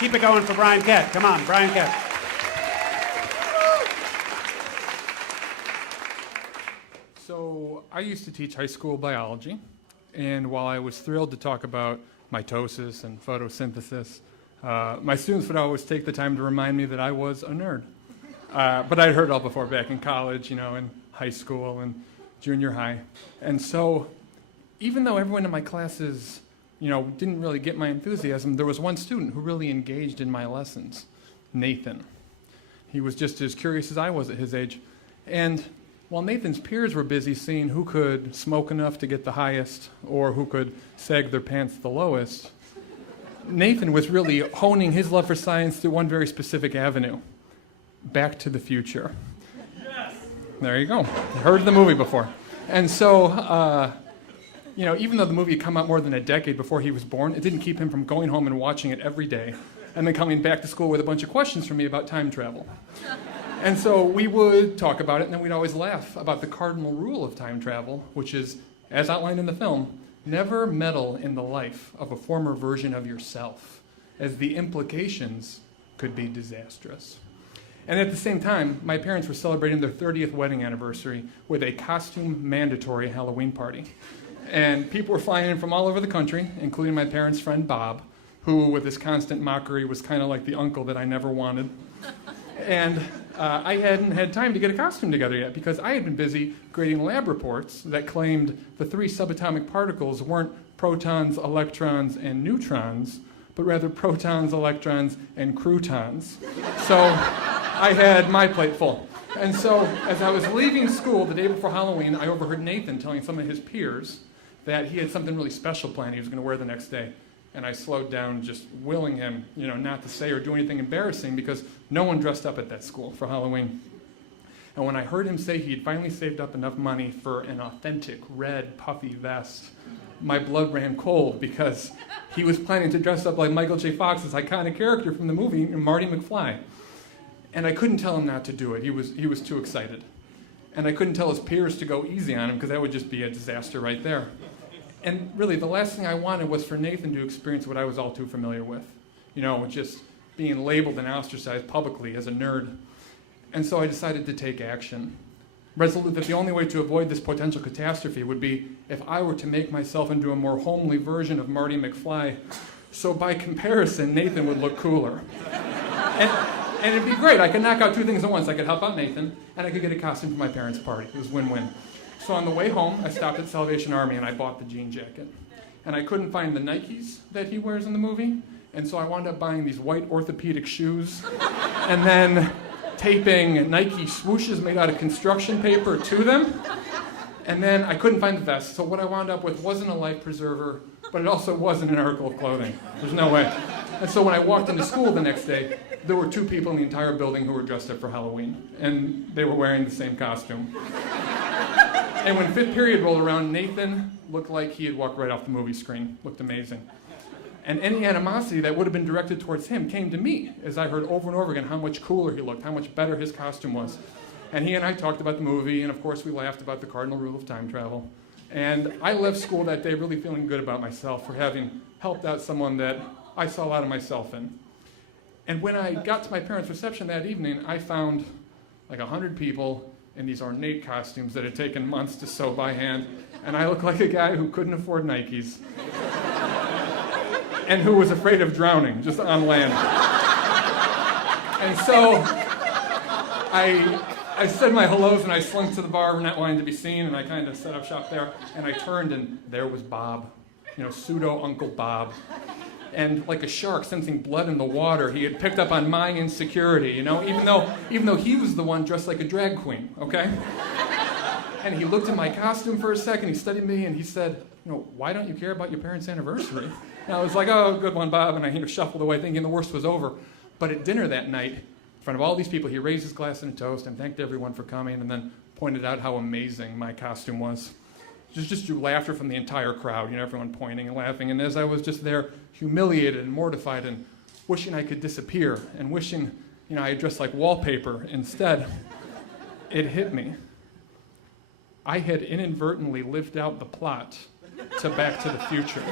Keep it going for Bryan Kett. Come on, Bryan Kett. So I used to teach high school biology, and while I was thrilled to talk about mitosis and photosynthesis, my students would always take the time to remind me that I was a nerd. But I'd heard it all before back in college, in high school and junior high. And so even though everyone in my classes, didn't really get my enthusiasm, there was one student who really engaged in my lessons, Nathan. He was just as curious as I was at his age. And while Nathan's peers were busy seeing who could smoke enough to get the highest or who could sag their pants the lowest, Nathan was really honing his love for science through one very specific avenue, Back to the Future. Yes. There you go. Heard the movie before. And so, even though the movie had come out more than a decade before he was born, it didn't keep him from going home and watching it every day and then coming back to school with a bunch of questions from me about time travel. And so we would talk about it, and then we'd always laugh about the cardinal rule of time travel, which is, as outlined in the film, never meddle in the life of a former version of yourself, as the implications could be disastrous. And at the same time, my parents were celebrating their 30th wedding anniversary with a costume mandatory Halloween party. And people were flying in from all over the country, including my parents' friend Bob, who, with his constant mockery, was kind of like the uncle that I never wanted. And I hadn't had time to get a costume together yet because I had been busy grading lab reports that claimed the 3 subatomic particles weren't protons, electrons, and neutrons, but rather protons, electrons, and croutons. So I had my plate full. And so as I was leaving school the day before Halloween, I overheard Nathan telling some of his peers that he had something really special planned he was going to wear the next day. And I slowed down, just willing him, not to say or do anything embarrassing because no one dressed up at that school for Halloween. And when I heard him say he'd finally saved up enough money for an authentic red puffy vest, my blood ran cold because he was planning to dress up like Michael J. Fox's iconic character from the movie, Marty McFly. And I couldn't tell him not to do it. He was too excited. And I couldn't tell his peers to go easy on him because that would just be a disaster right there. And really, the last thing I wanted was for Nathan to experience what I was all too familiar with, just being labeled and ostracized publicly as a nerd. And so I decided to take action, resolute that the only way to avoid this potential catastrophe would be if I were to make myself into a more homely version of Marty McFly, so by comparison, Nathan would look cooler. And it'd be great. I could knock out 2 things at once. I could help out Nathan, and I could get a costume for my parents' party. It was win-win. So on the way home, I stopped at Salvation Army and I bought the jean jacket. And I couldn't find the Nikes that he wears in the movie, and so I wound up buying these white orthopedic shoes and then taping Nike swooshes made out of construction paper to them. And then I couldn't find the vest, so what I wound up with wasn't a life preserver, but it also wasn't an article of clothing. There's no way. And so when I walked into school the next day, there were 2 people in the entire building who were dressed up for Halloween, and they were wearing the same costume. And when 5th period rolled around, Nathan looked like he had walked right off the movie screen. Looked amazing. And any animosity that would have been directed towards him came to me as I heard over and over again how much cooler he looked, how much better his costume was. And he and I talked about the movie, and of course we laughed about the cardinal rule of time travel. And I left school that day really feeling good about myself for having helped out someone that I saw a lot of myself in. And when I got to my parents' reception that evening, I found like 100 people in these ornate costumes that had taken months to sew by hand, and I looked like a guy who couldn't afford Nikes and who was afraid of drowning just on land. And so I said my hellos and I slunk to the bar, not wanting to be seen, and I kind of set up shop there, and I turned and there was Bob, pseudo Uncle Bob. And like a shark sensing blood in the water, he had picked up on my insecurity, even though he was the one dressed like a drag queen, okay? And he looked at my costume for a second, he studied me, and he said, why don't you care about your parents' anniversary? And I was like, oh, good one, Bob, and I shuffled away thinking the worst was over. But at dinner that night, in front of all these people, he raised his glass in a toast and thanked everyone for coming, and then pointed out how amazing my costume was. Just drew laughter from the entire crowd, everyone pointing and laughing. And as I was just there, humiliated and mortified and wishing I could disappear and wishing, I had dressed like wallpaper instead, it hit me. I had inadvertently lived out the plot to Back to the Future.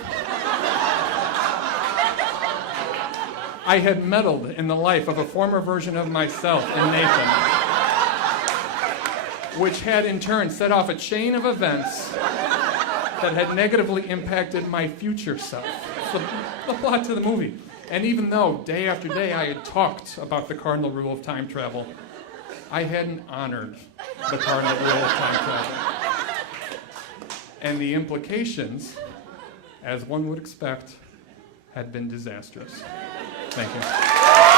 I had meddled in the life of a former version of myself in Nathan, which had in turn set off a chain of events that had negatively impacted my future self. It's the plot to the movie. And even though day after day I had talked about the cardinal rule of time travel, I hadn't honored the cardinal rule of time travel. And the implications, as one would expect, had been disastrous. Thank you.